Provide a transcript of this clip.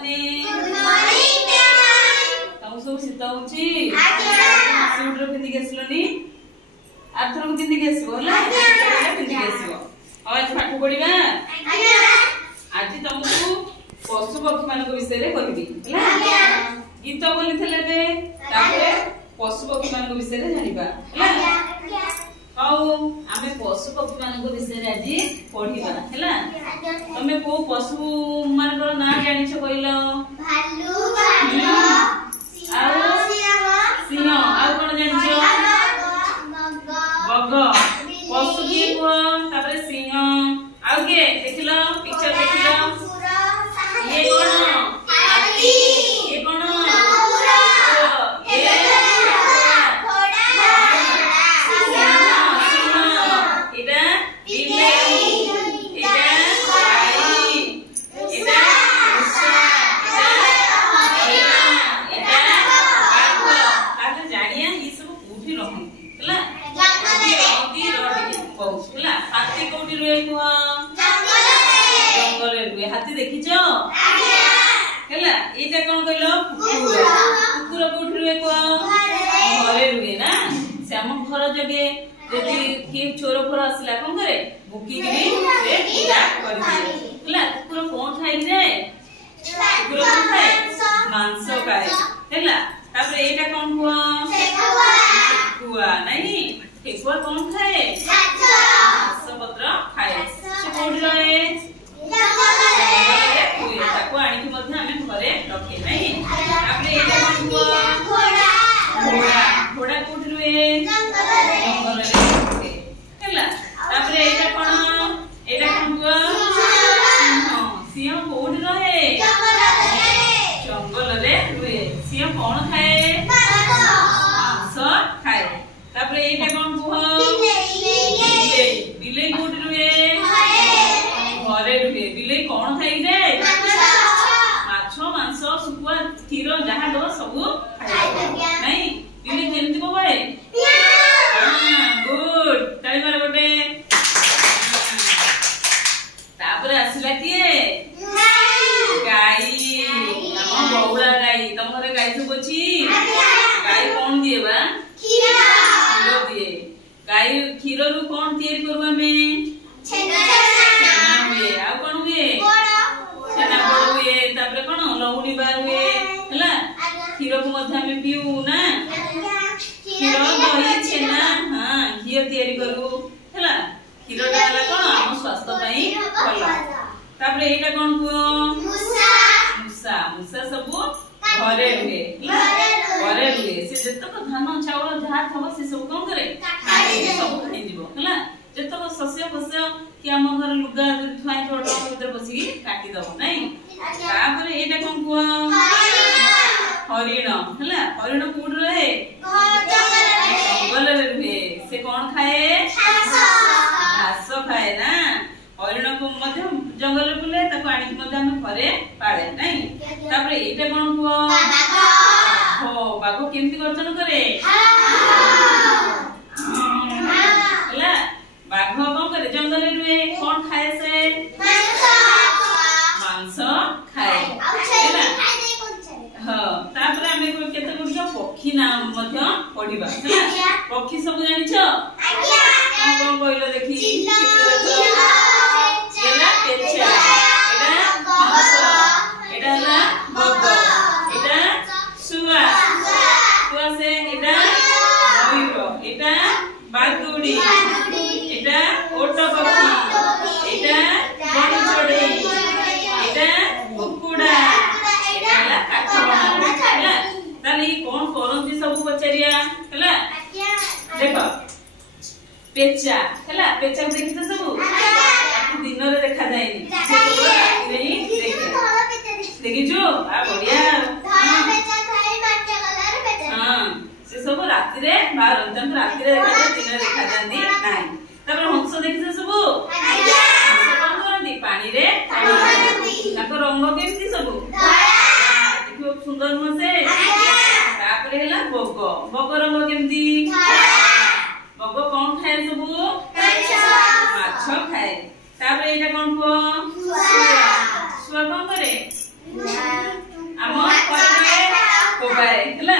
माने good morning ma'am तमु सब शीत होची स्वेटर पिंदी गेसलोनी आथर को पिंदी गेसबो होला पिंदी गेसबो आज पाठ पढिबा आज तुमको पशु पक्षी मान विषय रे कहबी होला गीत बोली थले बे तापर पशु पक्षी मान विषय रे जानिबा होला हाउ आमे पशु पक्षी मान विषय रे आज पढिबा होला तमे को पशु मान को नाम जानिछ कहिलो भालू भालू सिंह आ कोन जानिछ बग पशु की को तापर सिंह आउ के देखिलो पिक्चर देखिलो ये कोन हाथी ये कोन हाथी देखिछो हैला एटा कोन कहलो कुकुर कोठी रुए को घरे रुए ना से हम घर जगे जदी के चोर फोर असला कोन करे भुकी के से पूजा कर दिए हैला कुकुर कोन खाइ रे कुकुर कोन खाए मांस खाए हैला तापर एटा कोन हुआ कुआ नहीं ठेकुआ कोन खाए घास पत्र खाए से कोठी रहे खीर रु कोन तैयारी करबा में छेना हुए आ कोन हुए छेना बड़ हुए तापर कोन लहुणी बार हुए हैला खीर को मध्य में पीऊ ना खीर दही छेना हां घी तैयारी करू हैला खीर डाला कोन हम स्वास्थ्य पई भलो तापर एटा कोन को मुसा मुसा सब घरे हुए घरे हुए से जतक धान चावल जहा थब से सब कोन करे सब खाई दिबो हैला जतक सस्य फस्य कि हम घर लुगा थाई छोड़ भीतर बसी काटी दबो नहीं तापर एटा कोन को हरिण हैला हरिण कोड रहे जंगल रे रहे से कोन खाए घास खाए ना हरिण को मध्य जंगल बुले ताको आनी मध्य हम घरे पाळे नहीं तापर एटा कोन को हो बागो केमती गर्जन करे हैला बाघ कोन करे जंगल रे रुए कोन खाए से मांस खाए हैला हां तापर हमें केते गुड पक्षी नाम मध्य पढिबा हैला पक्षी सब जानिछो कोन कहलो देखि एला पेचा एला हंस एटा ला बग एटा सुआ सुआ से एटा मयूर एटा बागुडी एटा ओट पक्षी एटा बणी चढ़ई एटा कुकुडा एटा काठबणा हैला ताली कोन करंती सब पचरिया हैला देखो पेचा हैला पेचा देखि त सब दिन रे देखा जायनी राती रे देखे देखि जो आ बढ़िया धान पेचा खाई माटे कलर पेचा हां से सब राती रे बाहर जंत राती रे देखा जाय दिन रे देखा जांदी नाही तबर हंस देखि सब आज्ञा कोन करंदी पानी रे ताको रंग केमती सब देखियो सुंदर न से तापर हैला बग बग रंग केमती बग कोन खाए सब माछ खाए तापर एटा कोन को सुआ कोन करे ହେଲା